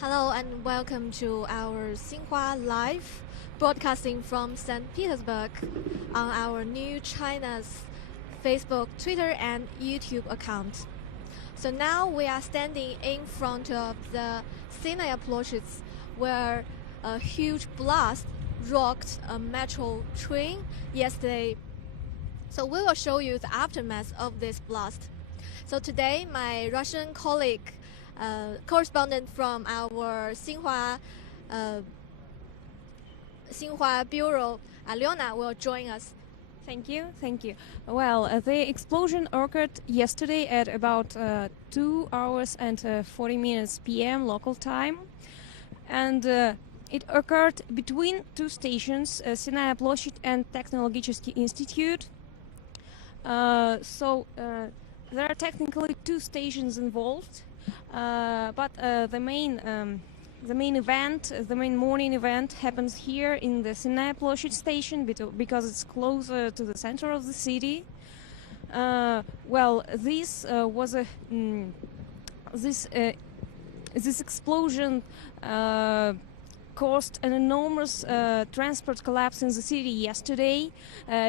Hello and welcome to our Xinhua Live, broadcasting from St. Petersburg on our new China's Facebook, Twitter, and YouTube account. So now we are standing in front of the Sinai Ploshets, where a huge blast rocked a metro train yesterday. So we will show you the aftermath of this blast. So today, my Russian colleague, correspondent from our Xinhua bureau, Alyona, will join us. Thank you. Well, the explosion occurred yesterday at about 2 hours and 40 minutes p.m. local time, and it occurred between two stations, Sinaya Ploshchad and Technological Institute. So there are technically two stations involved, but the main morning event happens here in the Sinai Ploshchad station because it's closer to the center of the city. Well, this was this explosion caused an enormous transport collapse in the city yesterday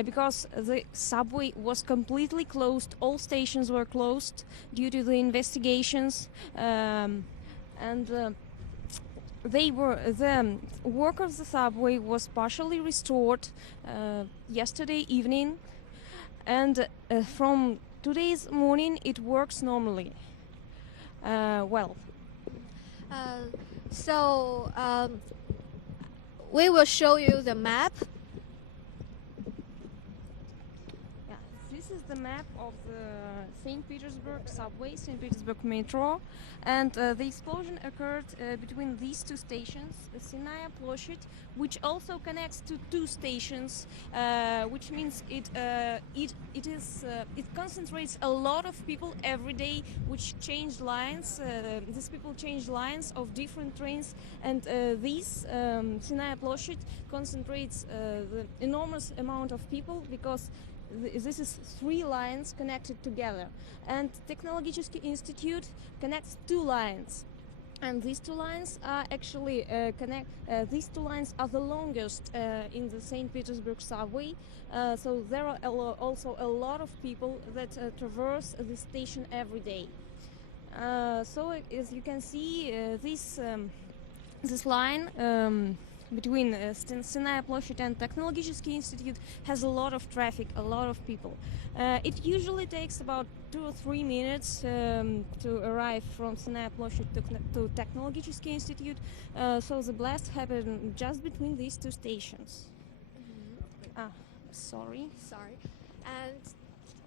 because the subway was completely closed. All stations were closed due to the investigations, and the work of the subway was partially restored yesterday evening, and from today's morning it works normally. We will show you the map. Yeah, this is the map of the St. Petersburg subway, St. Petersburg metro, and the explosion occurred between these two stations, Sinaya Ploshchad, which also connects to two stations, which means it concentrates a lot of people every day, which change lines. These people change lines of different trains, and this Sinaya Ploshchad concentrates the enormous amount of people because this is three lines connected together, and Technological Institute connects two lines, and these two lines are actually these two lines are the longest in the St. Petersburg subway. So there are also a lot of people that traverse this station every day. So as you can see, this line between Sinaya Ploshchad and Technological Institute has a lot of traffic, a lot of people. It usually takes about 2 or 3 minutes to arrive from Sinaya Ploshchad to Technological Institute. So the blast happened just between these two stations. Sorry. And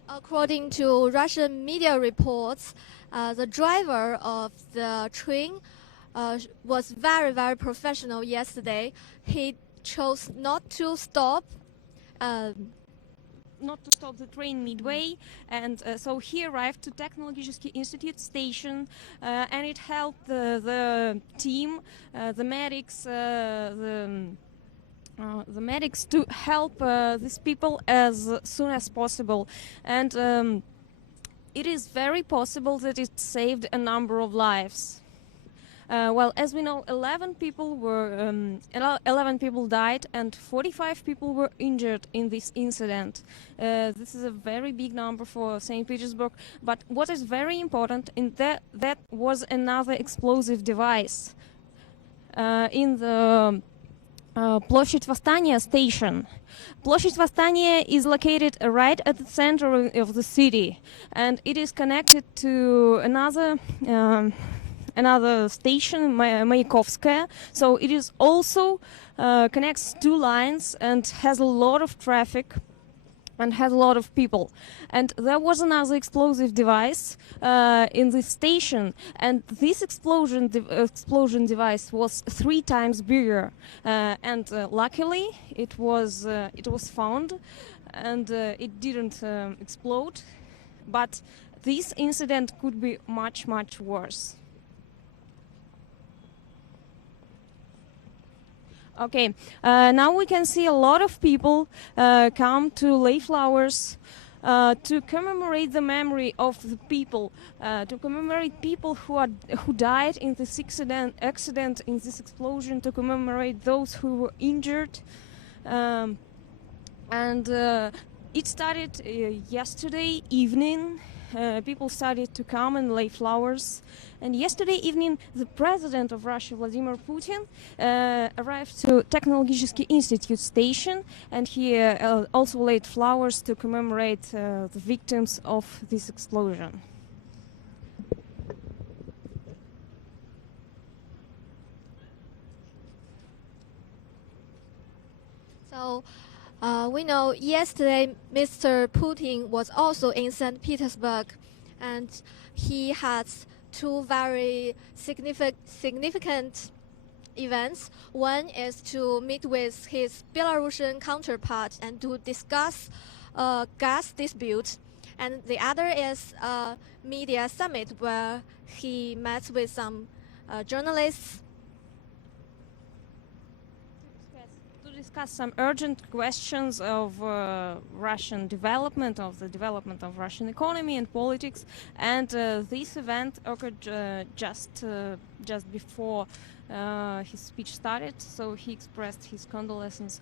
according to Russian media reports, the driver of the train was very, very professional yesterday. He chose not to stop the train midway, and so he arrived to Technological Institute station, and it helped the team, the medics to help these people as soon as possible, and it is very possible that it saved a number of lives. Well, as we know, 11 people died and 45 people were injured in this incident. This is a very big number for St. Petersburg. But what is very important in that was another explosive device in the Ploshchad Vostania station. Ploshchad Vostania is located right at the center of the city, and it is connected to another station, Mayakovskaya. So it is also connects two lines and has a lot of traffic and has a lot of people. And there was another explosive device in this station, and this explosion device was 3 times bigger. And luckily, it was found, and it didn't explode. But this incident could be much, much worse. Okay, now we can see a lot of people come to lay flowers to commemorate the memory of the people, to commemorate people who died in this accident in this explosion, to commemorate those who were injured. And it started yesterday evening. People started to come and lay flowers. And yesterday evening, the president of Russia, Vladimir Putin, arrived to Technological Institute station, and he also laid flowers to commemorate the victims of this explosion. So we know yesterday Mr. Putin was also in St. Petersburg, and he had two very significant events. One is to meet with his Belarusian counterpart and to discuss gas dispute, and the other is a media summit where he met with some journalists. Discuss some urgent questions of Russian development, of the development of Russian economy and politics, and this event occurred just before his speech started, so he expressed his condolences.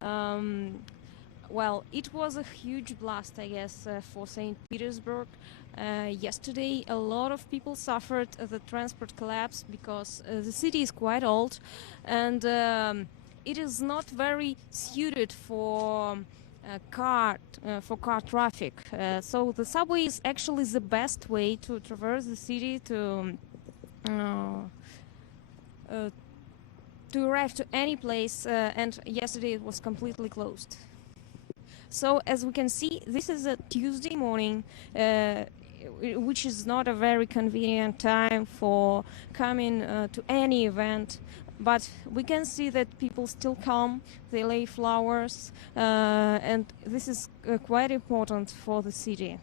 Well, it was a huge blast, I guess, for St. Petersburg. Yesterday, a lot of people suffered the transport collapse because the city is quite old, and it is not very suited for car traffic. So the subway is actually the best way to traverse the city to arrive to any place. And yesterday it was completely closed. So as we can see, this is a Tuesday morning, which is not a very convenient time for coming to any event. But we can see that people still come, they lay flowers, and this is quite important for the city.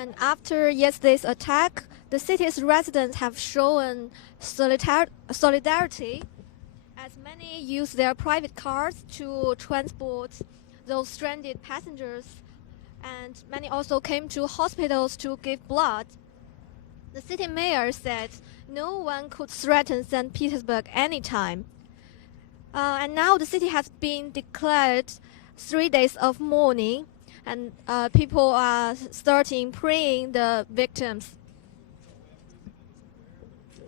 And after yesterday's attack, the city's residents have shown solidarity, as many use their private cars to transport those stranded passengers, and many also came to hospitals to give blood. The city mayor said no one could threaten St. Petersburg anytime. And now the city has been declared 3 days of mourning, and people are starting praying the victims.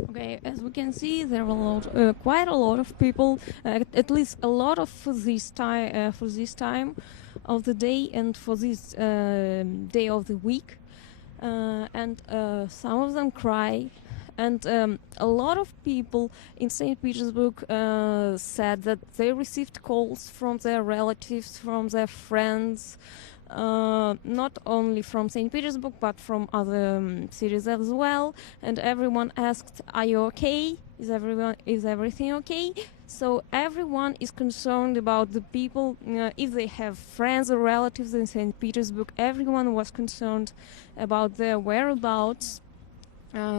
Okay, as we can see, there are quite a lot of people, at least a lot of for this time of the day and for this day of the week, and some of them cry. And a lot of people in St. Petersburg said that they received calls from their relatives, from their friends, not only from St. Petersburg but from other cities as well. And everyone asked, "Are you okay? Is everything okay?" So everyone is concerned about the people. If they have friends or relatives in St. Petersburg, everyone was concerned about their whereabouts.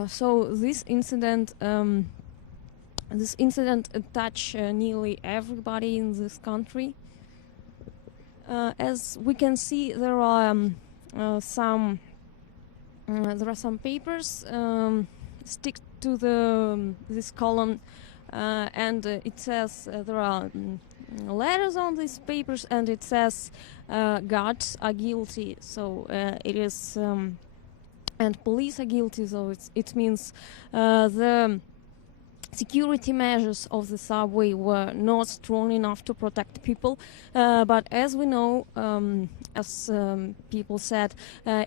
So this incident touched nearly everybody in this country. As we can see, there are some papers stick to this column, and it says there are letters on these papers, and it says guards are guilty. So it is. And police are guilty, so it means the security measures of the subway were not strong enough to protect people. But as we know, as people said,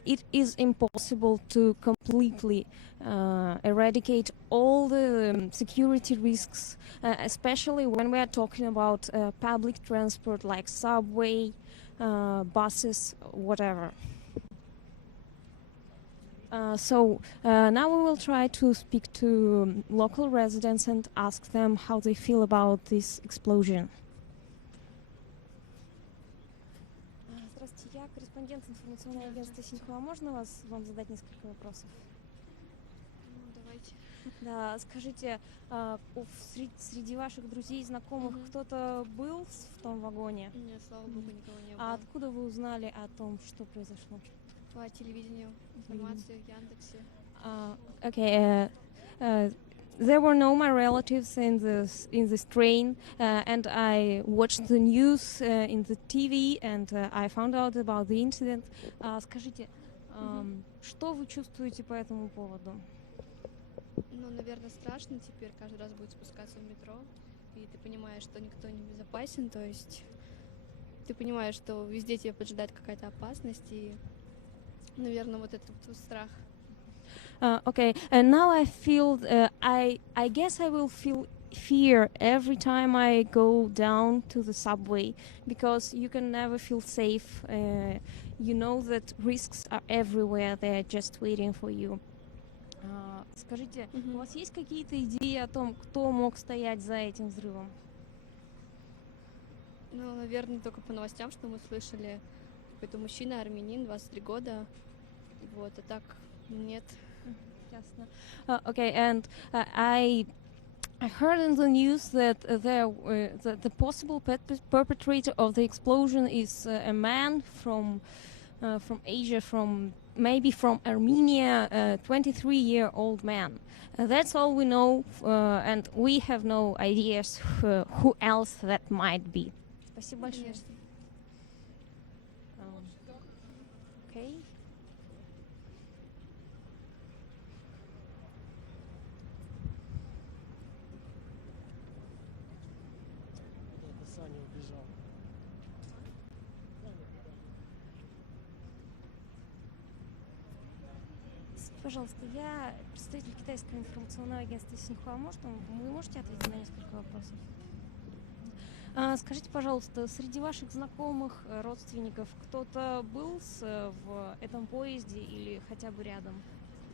it is impossible to completely eradicate all the security risks, especially when we are talking about public transport like subway, buses, whatever. So now we will try to speak to local residents and ask them how they feel about this explosion. Корреспондент информационного агентства Синьхуа. Можно вам задать несколько вопросов? Ну, давайте. Да, скажите, среди ваших друзей и знакомых кто-то был в том вагоне? Нет, слава богу, никого не было. А откуда вы узнали о том, что произошло? По телевидению, информации в Яндексе. Okay. There were no my relatives in this train, and I watched the news in the TV, and I found out about the incident. Скажите, что вы чувствуете по этому поводу? Ну, наверное, страшно теперь каждый раз будет спускаться в метро, и ты понимаешь, что никто не безопасен, то есть ты понимаешь, что везде тебя поджидает какая-то опасность, и, наверное, вот этот вот страх. Okay, and now I feel, I guess I will feel fear every time I go down to the subway, because you can never feel safe. You know that risks are everywhere, they're just waiting for you. Скажите, у вас есть какие-то идеи о том, кто мог стоять за этим взрывом? Ну, наверное, только по новостям, что мы слышали, какой-то мужчина, армянин, 23 года, вот, а так нет. Ясно. Okay, and I heard in the news that the possible perpetrator of the explosion is a man from Asia, maybe from Armenia, a 23-year-old man. That's all we know, and we have no ideas who else that might be. Спасибо большое. Okay. Пожалуйста, я представитель китайского информационного агентства Синьхуа. Вы можете ответить на несколько вопросов? Скажите, пожалуйста, среди ваших знакомых, родственников кто-то был в этом поезде или хотя бы рядом?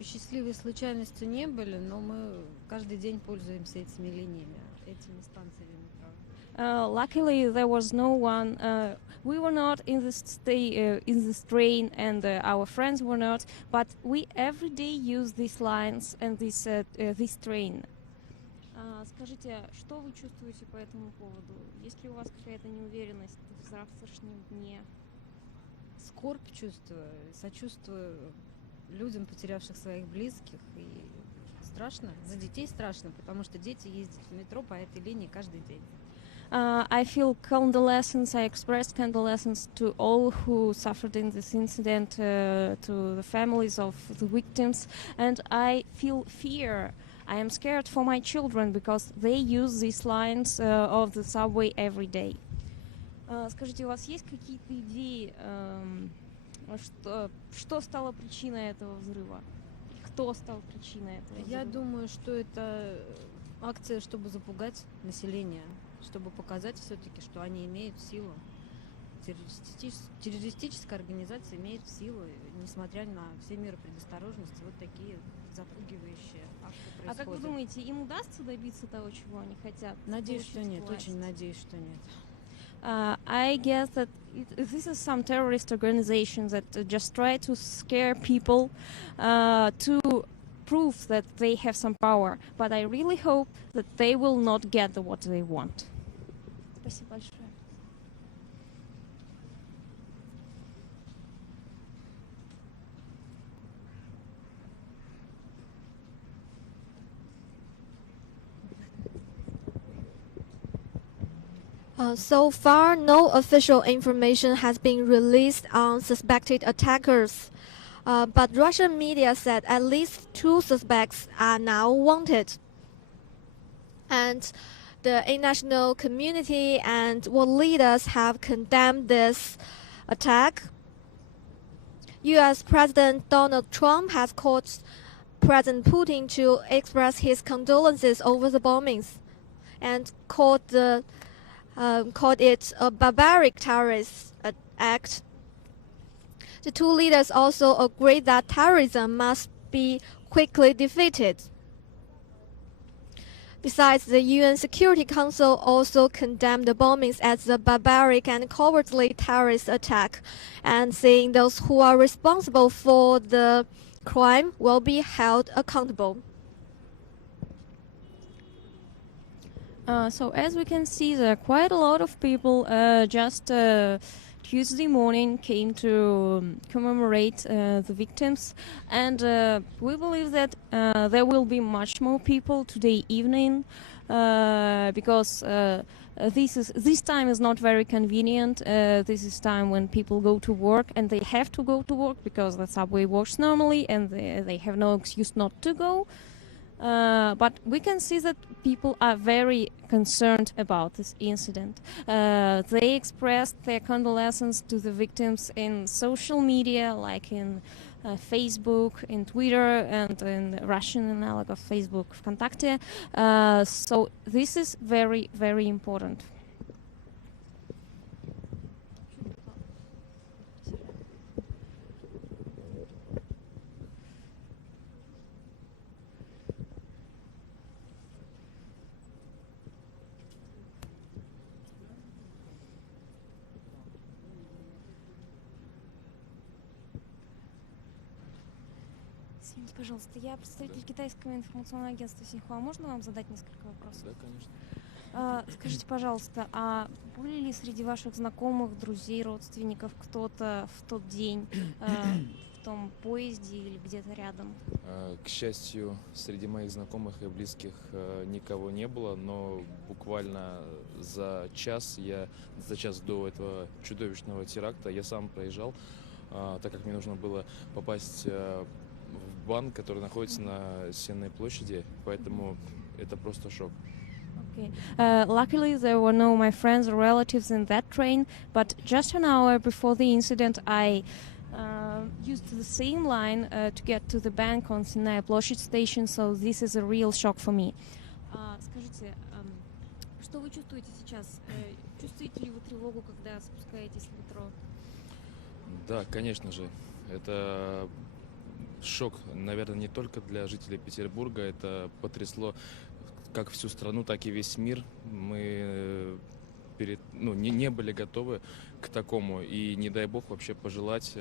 Счастливой случайностью не были, но мы каждый день пользуемся этими линиями, этими станциями метро. Luckily, there was no one. We were not in this train, and our friends were not. But we every day use these lines and this train. Скажите, что вы чувствуете по этому поводу? Есть ли у вас какая-то неуверенность в завтрашнем дне? Скорбь чувствую, сочувствую людям, потерявших своих близких, и страшно, за детей страшно, потому что дети ездят в метро по этой линии каждый день. I feel condolences. I express condolences to all who suffered in this incident, to the families of the victims, and I feel fear. I am scared for my children because they use these lines of the subway every day. Скажите, у вас есть какие-то идеи, что стало причиной этого взрыва? Кто стал причиной этого взрыва? Я думаю, что это акция, чтобы запугать население, чтобы показать все-таки, что они имеют силу. Террористическая организация имеет силу, несмотря на все меры предосторожности, вот такие запугивающие акты происходят. А как вы думаете, им удастся добиться того, чего они хотят? Надеюсь, что нет, очень надеюсь, что нет. I guess that this is some terrorist organization that just try to scare people to prove that they have some power. But I really hope that they will not get what they want. Спасибо большое. So far, no official information has been released on suspected attackers. But Russian media said at least 2 suspects are now wanted. And the international community and world leaders have condemned this attack. US President Donald Trump has called President Putin to express his condolences over the bombings and called it a barbaric terrorist act. The 2 leaders also agreed that terrorism must be quickly defeated. Besides, the UN Security Council also condemned the bombings as a barbaric and cowardly terrorist attack, and saying those who are responsible for the crime will be held accountable. So as we can see, there are quite a lot of people just Tuesday morning came to commemorate the victims, and we believe that there will be much more people today evening because this time is not very convenient. This is time when people go to work, and they have to go to work because the subway works normally, and they have no excuse not to go. But we can see that people are very concerned about this incident. They expressed their condolences to the victims in social media, like in Facebook, in Twitter, and in Russian analog of Facebook, ВКонтакте. So this is very, very important. Извините, пожалуйста, я представитель китайского информационного агентства Синьхуа. Можно вам задать несколько вопросов? Да, конечно. Скажите, пожалуйста, а были ли среди ваших знакомых, друзей, родственников кто-то в тот день в том поезде или где-то рядом? К счастью, среди моих знакомых и близких никого не было, но буквально за час до этого чудовищного теракта я сам проезжал, так как мне нужно было попасть в банк, который находится на Сенной площади, поэтому это просто шок. Okay. Luckily, there were no my friends or relatives in that train, but just an hour before the incident, I used the same line to get to the bank on Senaya Ploshchad station, so this is a real shock for me. Скажите, что вы чувствуете сейчас? Чувствуете ли вы тревогу, когда спускаетесь в метро? Да, конечно же. Это шок, наверное, не только для жителей Петербурга. Это потрясло как всю страну, так и весь мир. Мы не были готовы к такому. И не дай бог вообще пожелать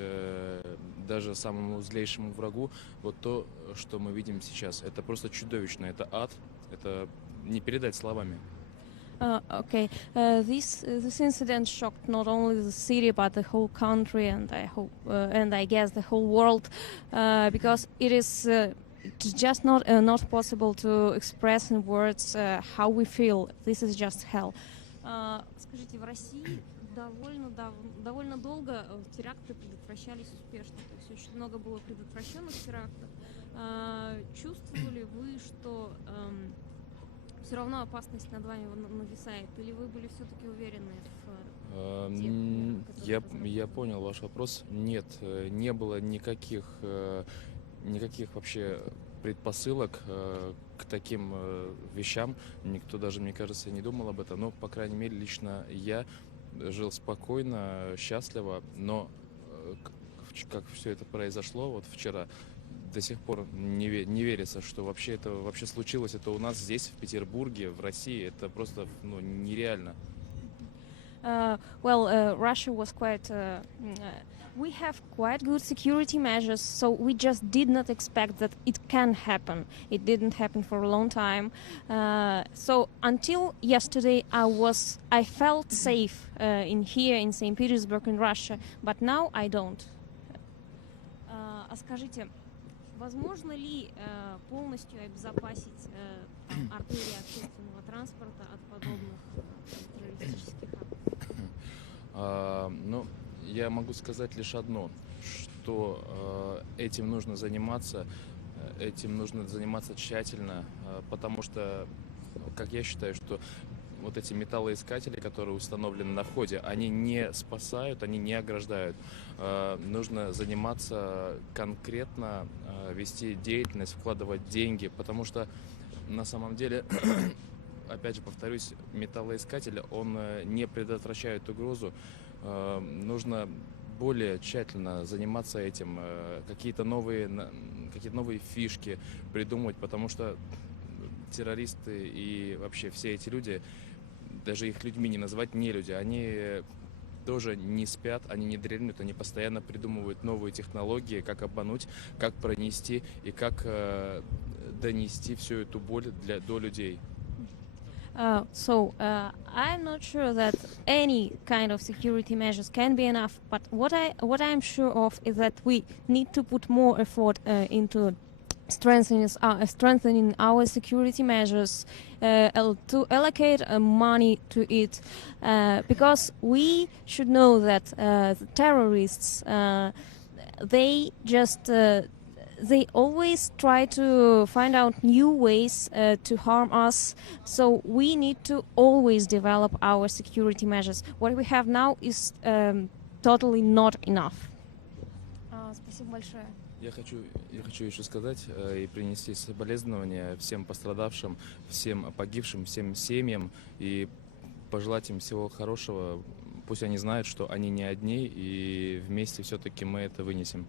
даже самому злейшему врагу вот то, что мы видим сейчас. Это просто чудовищно. Это ад. Это не передать словами. Okay. This incident shocked not only the city but the whole country, and I guess the whole world, because it is just not possible to express in words how we feel. This is just hell. Скажите, в России довольно долго теракты предотвращались успешно, то есть очень много было предотвращенных терактов. Чувствовали вы, что все равно опасность над вами нависает, или вы были все-таки уверены в тех мерах, Я понял ваш вопрос. Нет, не было никаких вообще предпосылок к таким вещам. Никто даже, мне кажется, не думал об этом. Но, по крайней мере, лично я жил спокойно, счастливо. Но как все это произошло вот вчера, до сих пор не верится, что вообще это случилось. Это у нас здесь, в Петербурге, в России. Это просто нереально. Russia was quite... we have quite good security measures, so we just did not expect that it can happen. It didn't happen for a long time. So until yesterday, I felt safe in St. Petersburg, in Russia, but now I don't. А скажите, возможно ли полностью обезопасить артерии общественного транспорта от подобных террористических актов? Я могу сказать лишь одно, что этим нужно заниматься тщательно, потому что, как я считаю, что вот эти металлоискатели, которые установлены на входе, они не спасают, они не ограждают. Нужно заниматься конкретно, вести деятельность, вкладывать деньги, потому что на самом деле, опять же повторюсь, металлоискатель, он не предотвращает угрозу. Нужно более тщательно заниматься этим, какие-то новые фишки придумывать, потому что террористы и вообще все эти люди, даже их людьми не назвать, не люди, они тоже не спят, они не дремлют, они постоянно придумывают новые технологии, как обмануть, как пронести и как донести всю эту боль до людей. I'm not sure that any kind of security measures can be enough, but what I'm sure of is that we need to put more effort into strengthening our security measures, to allocate money to it, because we should know that the terrorists, they just they always try to find out new ways to harm us, so we need to always develop our security measures. What we have now is totally not enough. Спасибо большое. Я хочу еще сказать и принести соболезнования всем пострадавшим, всем погибшим, всем семьям и пожелать им всего хорошего. Пусть они знают, что они не одни, и вместе все-таки мы это вынесем.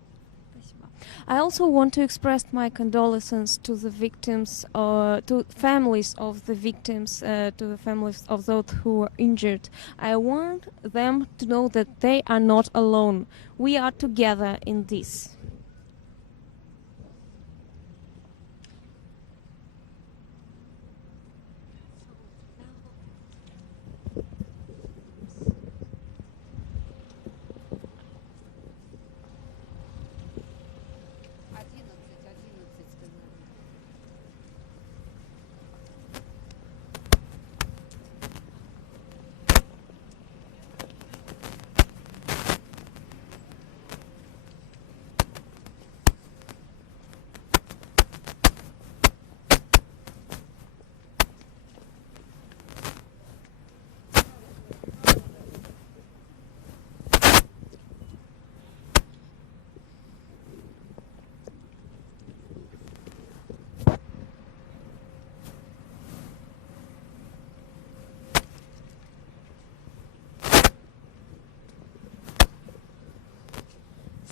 I also want to express my condolences to the victims, to families of the victims, to the families of those who were injured. I want them to know that they are not alone. We are together in this.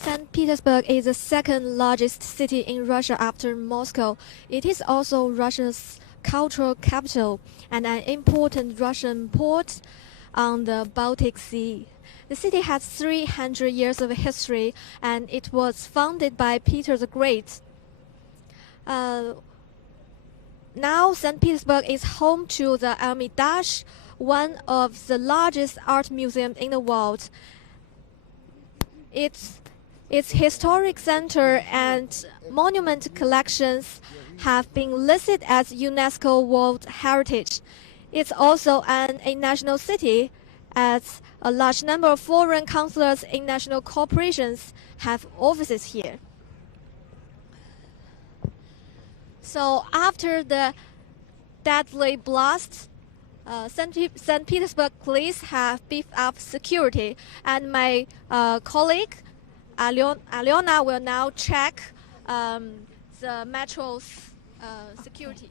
St. Petersburg is the second largest city in Russia after Moscow. It is also Russia's cultural capital and an important Russian port on the Baltic Sea. The city has 300 years of history and it was founded by Peter the Great. Now St. Petersburg is home to the Hermitage, one of the largest art museums in the world. Its historic center and monument collections have been listed as UNESCO World Heritage. It's also a national city, as a large number of foreign consulates in national corporations have offices here. So after the deadly blast, St. Petersburg police have beefed up security, and my colleague Aliona will now check the metro's security.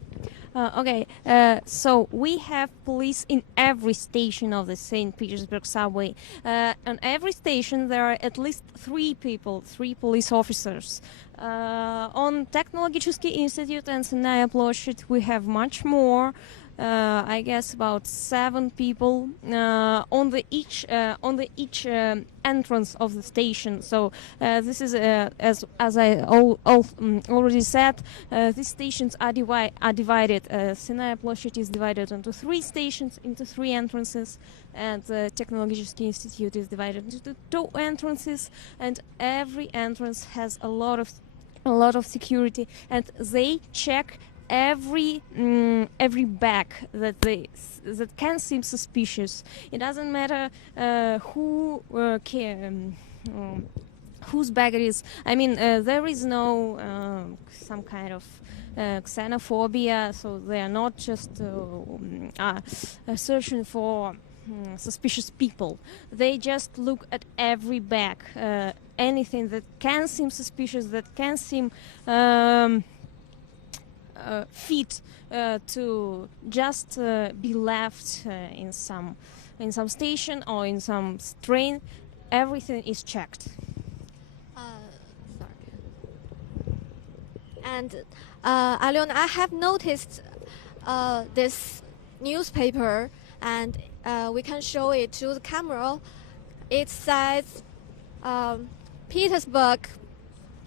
So we have police in every station of the St. Petersburg subway. On every station there are at least three police officers. On Technological Institute and Senaya Ploshchad we have much more. I guess about 7 people on the each entrance of the station. So this is as I already said, these stations are divided. Senaya Ploshchad is divided into 3 stations, into 3 entrances, and the Technological Institute is divided into 2 entrances. And every entrance has a lot of security, and they check every bag that can seem suspicious. It doesn't matter whose bag it is. I mean, there is no some kind of xenophobia, so they are not just searching for suspicious people. They just look at every bag, anything that can seem suspicious, that can seem fit to just be left in some station or in some train. Everything is checked. And Aliona, I have noticed this newspaper, and we can show it to the camera. It says Petersburg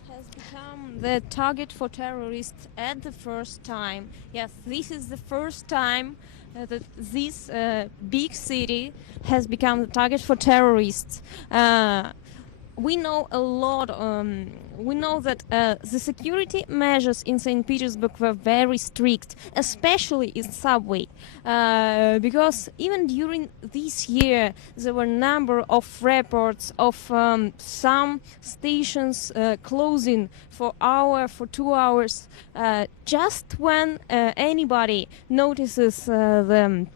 has become the target for terrorists at the first time. Yes, this is the first time that this big city has become the target for terrorists. We know a lot. We know that the security measures in St. Petersburg were very strict, especially in subway, because even during this year there were a number of reports of some stations closing for hour, for 2 hours, just when anybody notices the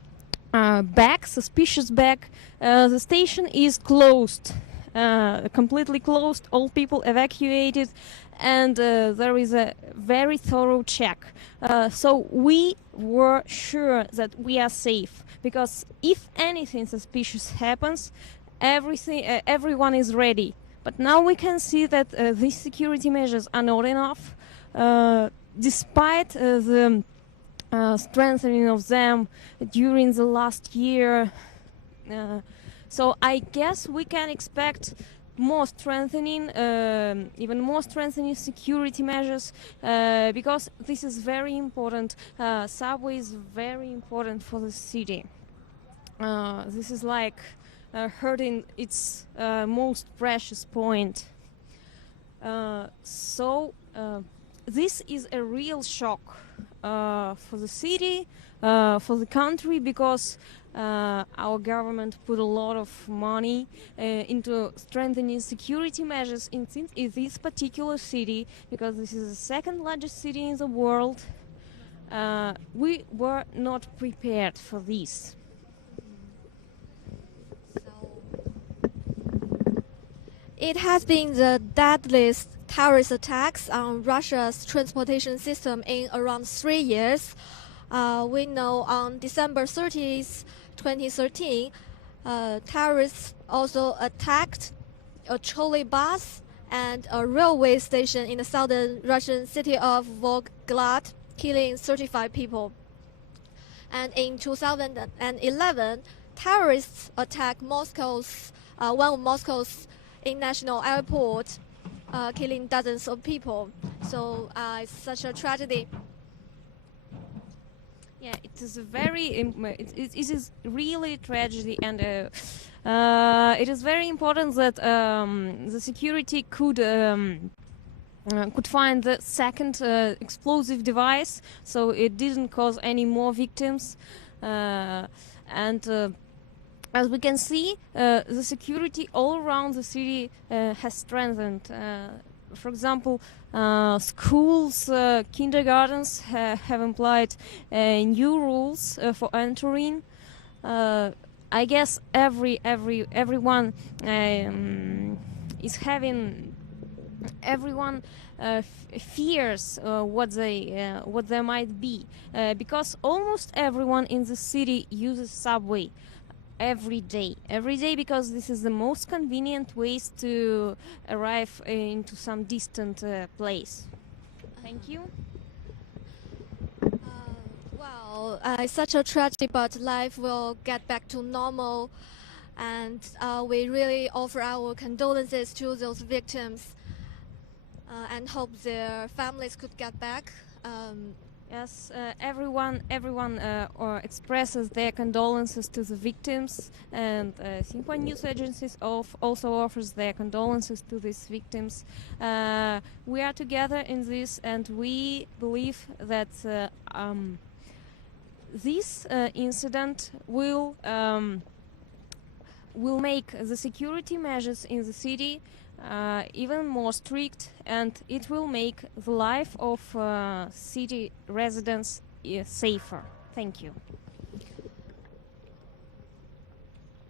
bag, suspicious bag, the station is closed. Completely closed, all people evacuated, and there is a very thorough check. So we were sure that we are safe, because if anything suspicious happens, everyone is ready. But now we can see that these security measures are not enough, despite the strengthening of them during the last year. So I guess we can expect more strengthening, even more strengthening security measures, because this is very important. Subway is very important for the city. This is like hurting its most precious point. So this is a real shock for the city, for the country, because our government put a lot of money into strengthening security measures in this particular city, because this is the second largest city in the world. We were not prepared for this. It has been the deadliest terrorist attacks on Russia's transportation system in around 3 years. We know on December 30th, 2013, terrorists also attacked a trolley bus and a railway station in the southern Russian city of Volgograd, killing 35 people. And in 2011, terrorists attacked one of Moscow's international airport, killing dozens of people. So it's such a tragedy. Yeah, it is a very, it is really a tragedy, and it is very important that the security could find the second explosive device, so it didn't cause any more victims. And as we can see, the security all around the city has strengthened. For example, schools, kindergartens have implied new rules for entering. I guess everyone is having. Everyone fears what there might be, because almost everyone in the city uses subway every day, because this is the most convenient ways to arrive into some distant place. Thank you. Well, it's such a tragedy, but life will get back to normal, and we really offer our condolences to those victims, and hope their families could get back. Yes, everyone expresses their condolences to the victims, and Xinhua News Agencies also offers their condolences to these victims. We are together in this, and we believe that this incident will make the security measures in the city even more strict, and it will make the life of city residents safer. Thank you.